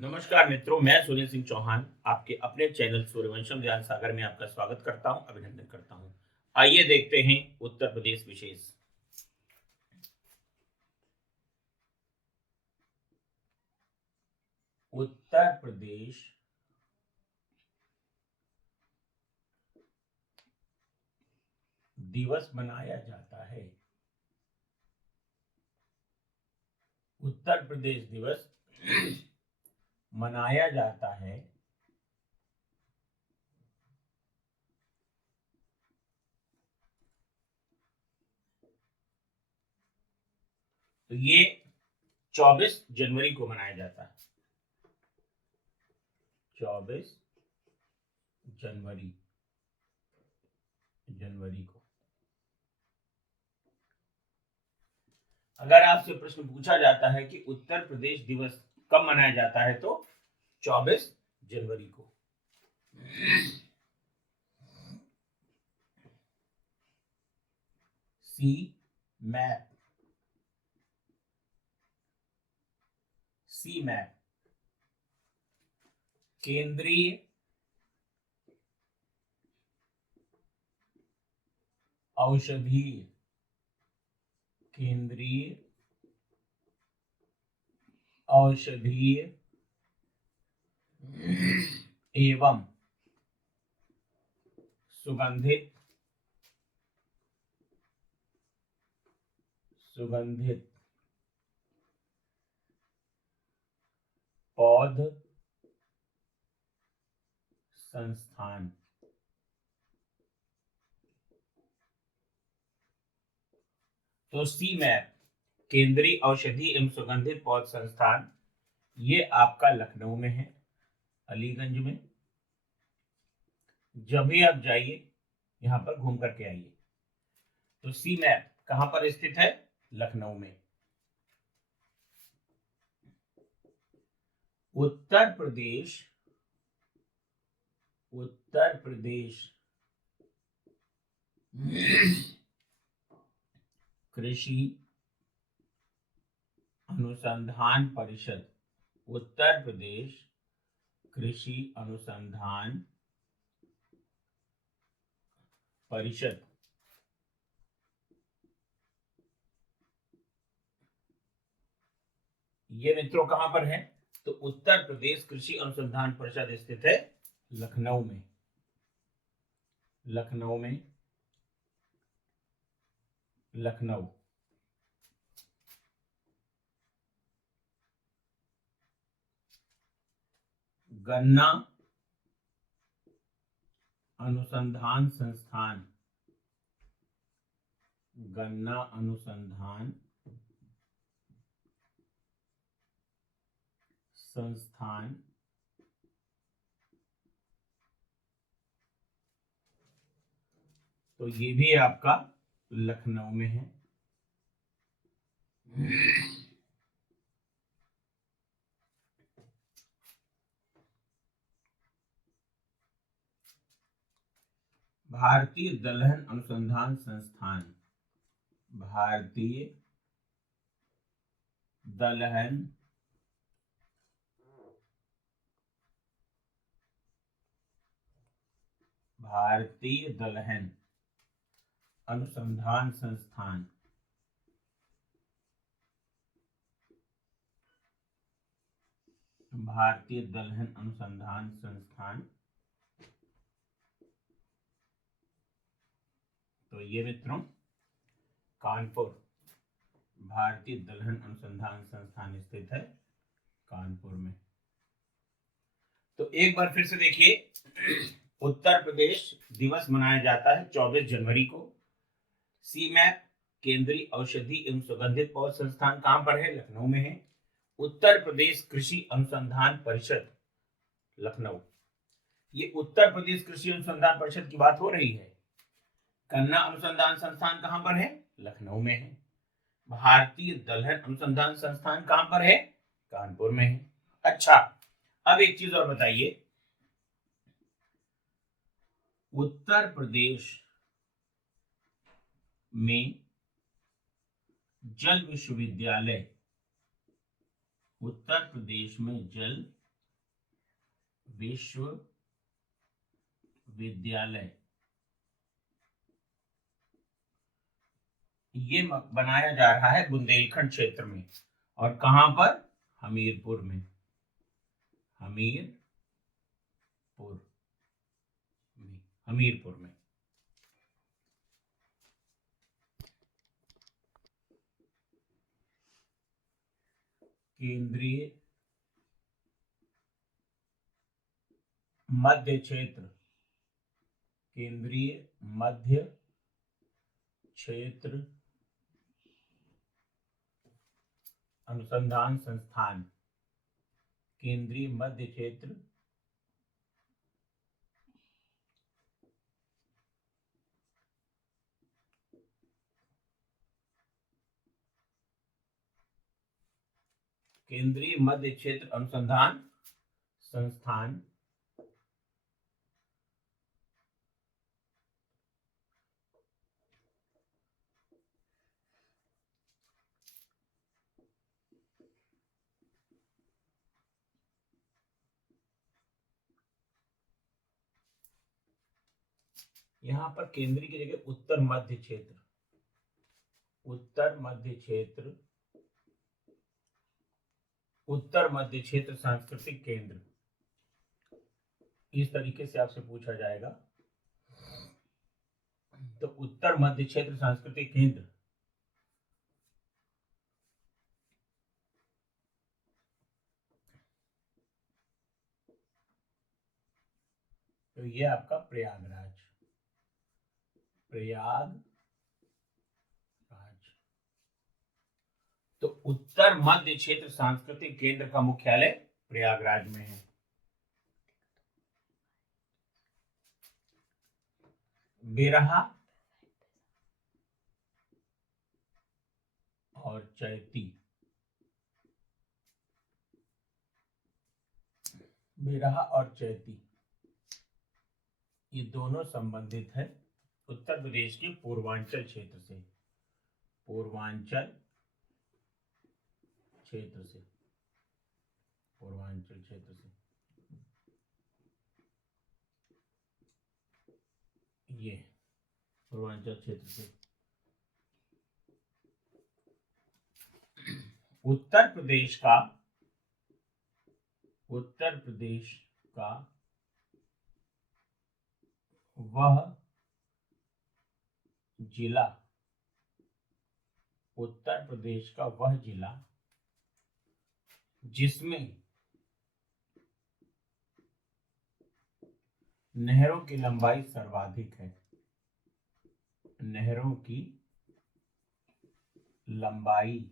नमस्कार मित्रों, मैं सुनील सिंह चौहान आपके अपने चैनल सूर्यवंशम ज्ञान सागर में आपका स्वागत करता हूं, अभिनंदन करता हूं। आइए देखते हैं उत्तर प्रदेश विशेष। उत्तर प्रदेश दिवस मनाया जाता है। उत्तर प्रदेश दिवस मनाया जाता है तो ये 24 जनवरी को मनाया जाता है। 24 जनवरी जनवरी को। अगर आपसे प्रश्न पूछा जाता है कि उत्तर प्रदेश दिवस कब मनाया जाता है तो 24 जनवरी को। सी मैप। सी मैप केंद्रीय औषधीय केंद्रीय औषधीय एवं सुगंधित सुगंधित पौध संस्थान। तो सी मैप केंद्रीय औषधि एवं सुगंधित पौध संस्थान ये आपका लखनऊ में है, अलीगंज में। जब भी आप जाइए यहां पर घूम करके आइए। तो सी मैप कहां पर स्थित है? लखनऊ में। उत्तर प्रदेश उत्तर प्रदेश कृषि अनुसंधान परिषद। उत्तर प्रदेश कृषि अनुसंधान परिषद ये मित्रों कहां पर है? तो उत्तर प्रदेश कृषि अनुसंधान परिषद स्थित है लखनऊ में। लखनऊ में लखनऊ। गन्ना अनुसंधान संस्थान। गन्ना अनुसंधान संस्थान तो ये भी आपका लखनऊ में है। भारतीय दलहन अनुसंधान संस्थान। भारतीय दलहन भारतीय दलहन अनुसंधान संस्थान भारतीय दलहन अनुसंधान संस्थान तो ये मित्रों कानपुर। भारतीय दलहन अनुसंधान संस्थान स्थित है कानपुर में। तो एक बार फिर से देखिए, उत्तर प्रदेश दिवस मनाया जाता है 24 जनवरी को। सी मैप केंद्रीय औषधि एवं सुगंधित पौध संस्थान कहां पर है? लखनऊ में है। उत्तर प्रदेश कृषि अनुसंधान परिषद लखनऊ। ये उत्तर प्रदेश कृषि अनुसंधान परिषद की बात हो रही है। गन्ना अनुसंधान संस्थान कहां पर है? लखनऊ में है। भारतीय दलहन अनुसंधान संस्थान कहां पर है? कानपुर में है। अच्छा, अब एक चीज और बताइए, उत्तर प्रदेश में जल विश्वविद्यालय। उत्तर प्रदेश में जल विश्वविद्यालय ये बनाया जा रहा है बुंदेलखंड क्षेत्र में। और कहां पर? हमीरपुर में। हमीरपुर में। केंद्रीय मध्य क्षेत्र अनुसंधान संस्थान। केंद्रीय मध्य क्षेत्र अनुसंधान संस्थान यहां पर केंद्रीय की जगह उत्तर मध्य क्षेत्र सांस्कृतिक केंद्र, इस तरीके से आपसे पूछा जाएगा। तो उत्तर मध्य क्षेत्र सांस्कृतिक केंद्र तो ये आपका प्रयागराज। तो उत्तर मध्य क्षेत्र सांस्कृतिक केंद्र का मुख्यालय प्रयागराज में है। बेरहा और चैती, ये दोनों संबंधित है उत्तर प्रदेश के पूर्वांचल क्षेत्र से। ये पूर्वांचल क्षेत्र से। उत्तर प्रदेश का वह जिला जिसमें नहरों की लंबाई सर्वाधिक है। नहरों की लंबाई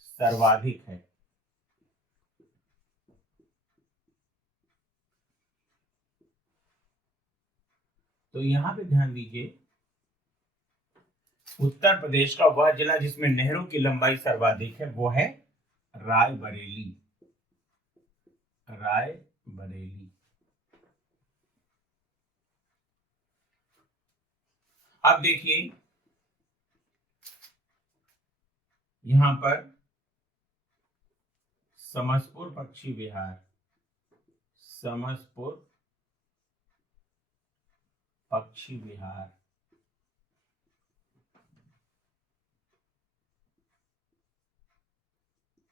सर्वाधिक है। तो यहां पे ध्यान दीजिए, उत्तर प्रदेश का वह जिला जिसमें नहरों की लंबाई सर्वाधिक है वो है रायबरेली। अब देखिए यहां पर समसपुर पक्षी विहार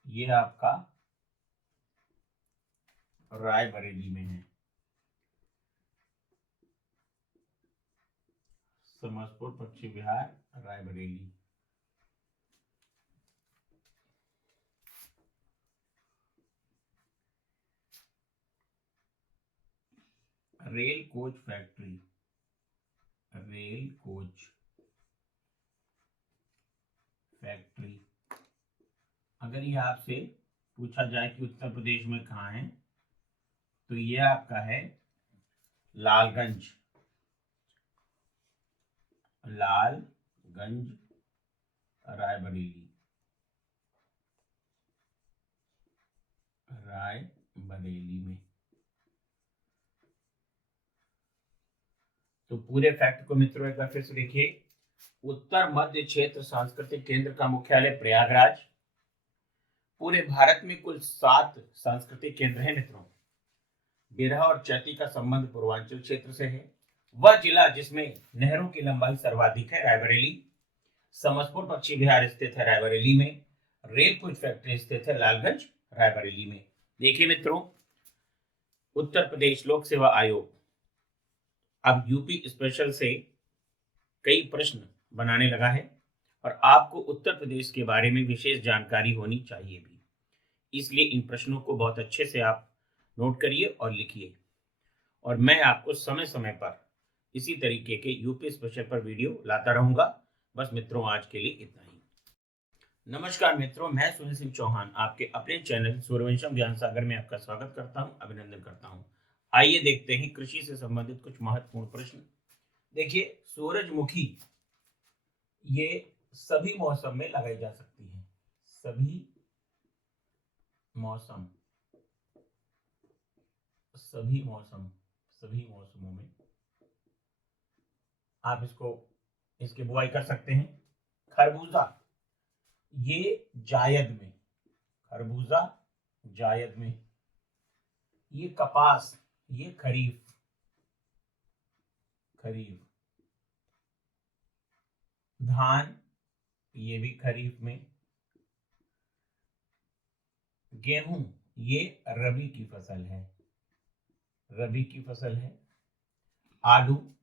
ये आपका रायबरेली में है। समसपुर पक्षी विहार रायबरेली। रेल कोच फैक्ट्री अगर ये आपसे पूछा जाए कि उत्तर प्रदेश में कहाँ है तो ये आपका है लालगंज रायबरेली में। तो पूरे फैक्ट को मित्रों एक बार फिर से देखिए। उत्तर मध्य क्षेत्र सांस्कृतिक केंद्र का मुख्यालय प्रयागराज, पूरे भारत में कुल 7 सांस्कृतिक केंद्र हैं मित्रों। बिरहा और चैती का संबंध पूर्वांचल क्षेत्र से है। वह जिला जिसमें नहरों की लंबाई सर्वाधिक है रायबरेली। समसपुर पक्षी विहार स्थित है रायबरेली में। रेल कोच फैक्ट्री स्थित है लालगंज रायबरेली में। देखिए मित्रों, उत्तर प्रदेश लोक सेवा आयोग अब यूपी स्पेशल से कई प्रश्न बनाने लगा है और आपको उत्तर प्रदेश के बारे में विशेष जानकारी होनी चाहिए भी, इसलिए इन प्रश्नों को बहुत अच्छे से आप नोट करिए और लिखिए। और मैं आपको समय समय पर इसी तरीके के यूपी स्पेशल पर वीडियो लाता रहूंगा। बस मित्रों, आज के लिए इतना ही। नमस्कार मित्रों, मैं सुनील सिंह चौहान आपके अपने चैनल सूर्यवंशम ज्ञान सागर में आपका स्वागत करता हूं, अभिनंदन करता हूं। आइए देखते हैं कृषि से संबंधित कुछ महत्वपूर्ण प्रश्न। देखिए, सूरजमुखी ये सभी मौसम में लगाई जा सकती है। सभी मौसमों में आप इसकी बुआई कर सकते हैं। खरबूजा ये जायद में। ये कपास ये खरीफ। धान ये भी खरीफ में। गेहूं ये रबी की फसल है। आलू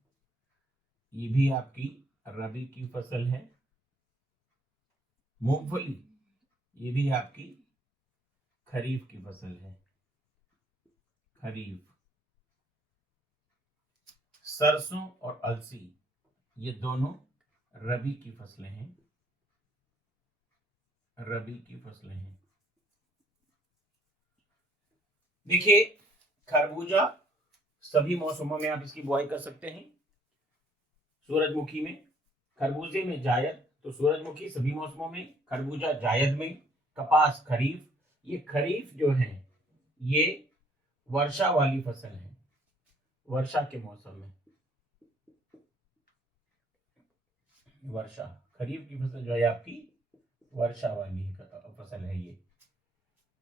ये भी आपकी रबी की फसल है। मूंगफली ये भी आपकी खरीफ की फसल है। सरसों और अलसी ये दोनों रबी की फसलें हैं। देखिए, खरबूजा सभी मौसमों में आप इसकी बुआई कर सकते हैं। सूरजमुखी में, खरबूजे में जायद, तो सूरजमुखी सभी मौसमों में, खरबूजा जायद में, कपास खरीफ। ये खरीफ जो है ये वर्षा वाली फसल है, वर्षा के मौसम में। खरीफ की फसल जो है आपकी वर्षा वाली फसल है। ये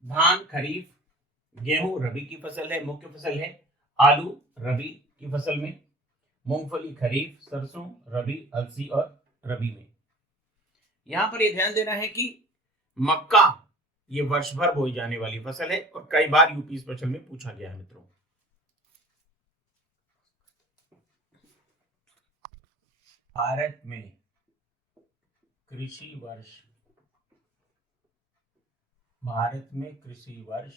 धान खरीफ, गेहूं रबी की फसल है, मुख्य फसल है। आलू रबी की फसल में, मूंगफली खरीफ, सरसों रबी, अलसी और रबी में। यहां पर यह ध्यान देना है कि मक्का ये वर्ष भर बोई जाने वाली फसल है और कई बार यूपी स्पेशल में पूछा गया है मित्रों। भारत में कृषि वर्ष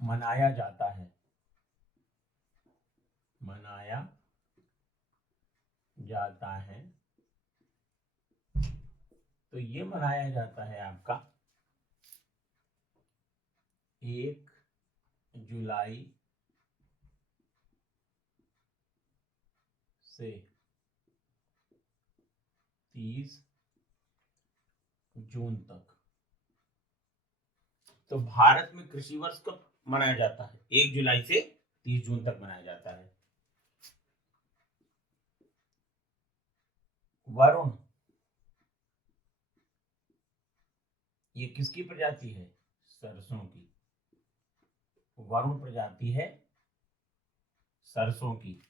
मनाया जाता है। तो ये मनाया जाता है आपका 1 जुलाई से 30 जून तक। तो भारत में कृषि वर्ष कब मनाया जाता है? 1 जुलाई से 30 जून तक मनाया जाता है। वरुण ये किसकी प्रजाति है? सरसों की। वरुण प्रजाति है सरसों की।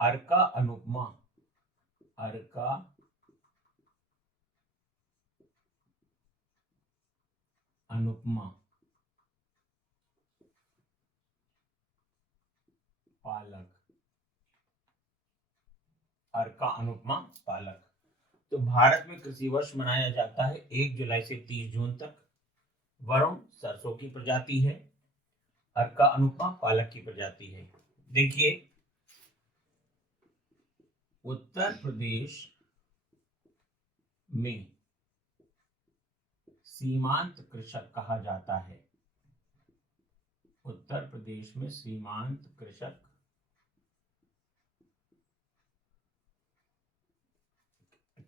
अर्का अनुपमा पालक। तो भारत में कृषि वर्ष मनाया जाता है 1 जुलाई से 30 जून तक। वरुण सरसों की प्रजाति है, अर्का अनुपमा पालक की प्रजाति है। देखिए, उत्तर प्रदेश में सीमांत कृषक कहा जाता है। उत्तर प्रदेश में सीमांत कृषक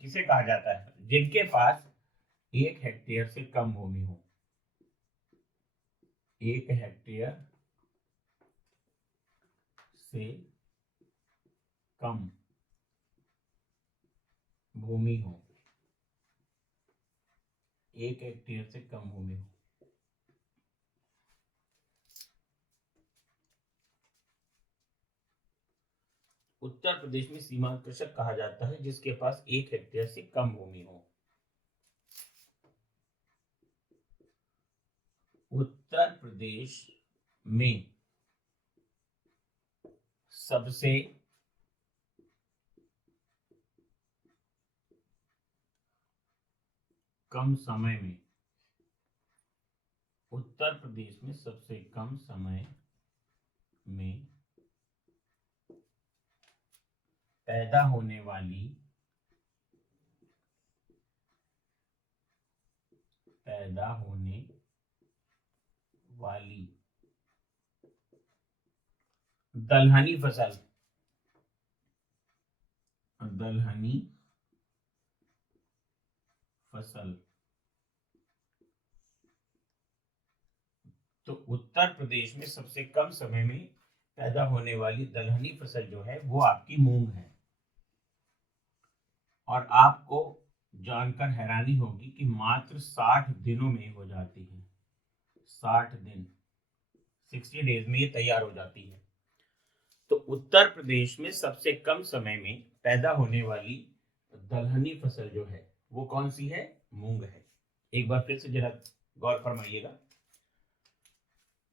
किसे कहा जाता है? जिनके पास 1 हेक्टेयर से कम भूमि हो। 1 हेक्टेयर से कम भूमि हो। 1 हेक्टेयर से कम भूमि हो। उत्तर प्रदेश में सीमांत कृषक कहा जाता है जिसके पास 1 हेक्टेयर से कम भूमि हो। उत्तर प्रदेश में सबसे कम समय में, उत्तर प्रदेश में सबसे कम समय में पैदा होने वाली दलहनी फसल, तो उत्तर प्रदेश में सबसे कम समय में पैदा होने वाली दलहनी फसल जो है वो आपकी मूंग है। और आपको जानकर हैरानी होगी कि मात्र 60 दिनों में हो जाती है। 60 दिन, 60 डेज में ये तैयार हो जाती है। तो उत्तर प्रदेश में सबसे कम समय में पैदा होने वाली दलहनी फसल जो है वो कौन सी है? मूंग है। एक बार फिर से जरा गौर फरमाइएगा।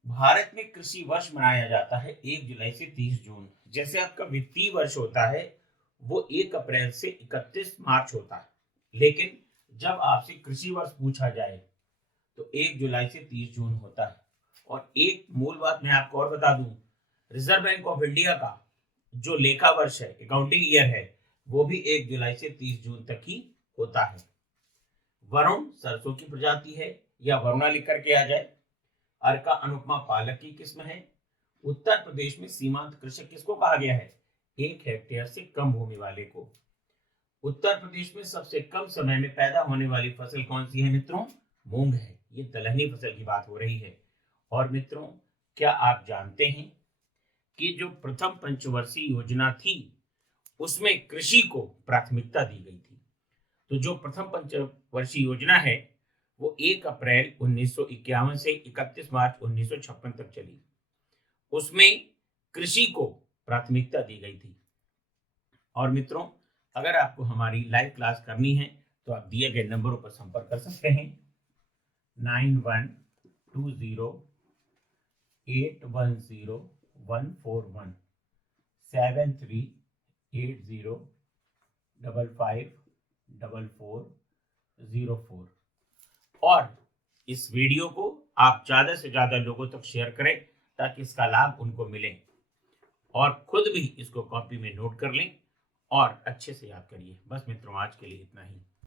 भारत में कृषि वर्ष मनाया जाता है 1 जुलाई से 30 जून। जैसे आपका वित्तीय वर्ष होता है वो 1 अप्रैल से 31 मार्च होता है, लेकिन जब आपसे कृषि वर्ष पूछा जाए तो 1 जुलाई से 30 जून होता है। और एक मूल बात मैं आपको और बता दूं, रिजर्व बैंक ऑफ इंडिया का जो लेखा वर्ष है, अकाउंटिंग ईयर है, वो भी 1 जुलाई से 30 जून तक ही होता है। वरुण सरसों की प्रजाति है या वरुणा लिख करके आ जाए। अर्का अनुपमा पालक की किस्म है। उत्तर प्रदेश में सीमांत कृषक किसको कहा गया है? 1 हेक्टेयर से कम भूमि वाले को। उत्तर प्रदेश में सबसे कम समय में पैदा होने वाली फसल कौन सी है मित्रों? मूंग है। ये दलहनी फसल की बात हो रही है। और मित्रों, क्या आप जानते हैं कि जो प्रथम पंचवर्षीय योजना थी उसमें कृषि को प्राथमिकता दी गई थी। तो जो प्रथम पंचवर्षीय योजना है वो 1 अप्रैल 1951 से 31 मार्च 1956 तक चली। उसमें कृषि को प्राथमिकता दी गई थी। और मित्रों, अगर आपको हमारी लाइव क्लास करनी है तो आप दिए गए नंबरों पर संपर्क कर सकते हैं। 9120810141 7380554404। और इस वीडियो को आप ज्यादा से ज्यादा लोगों तक शेयर करें ताकि इसका लाभ उनको मिले, और खुद भी इसको कॉपी में नोट कर लें और अच्छे से याद करिए। बस मित्रों, आज के लिए इतना ही।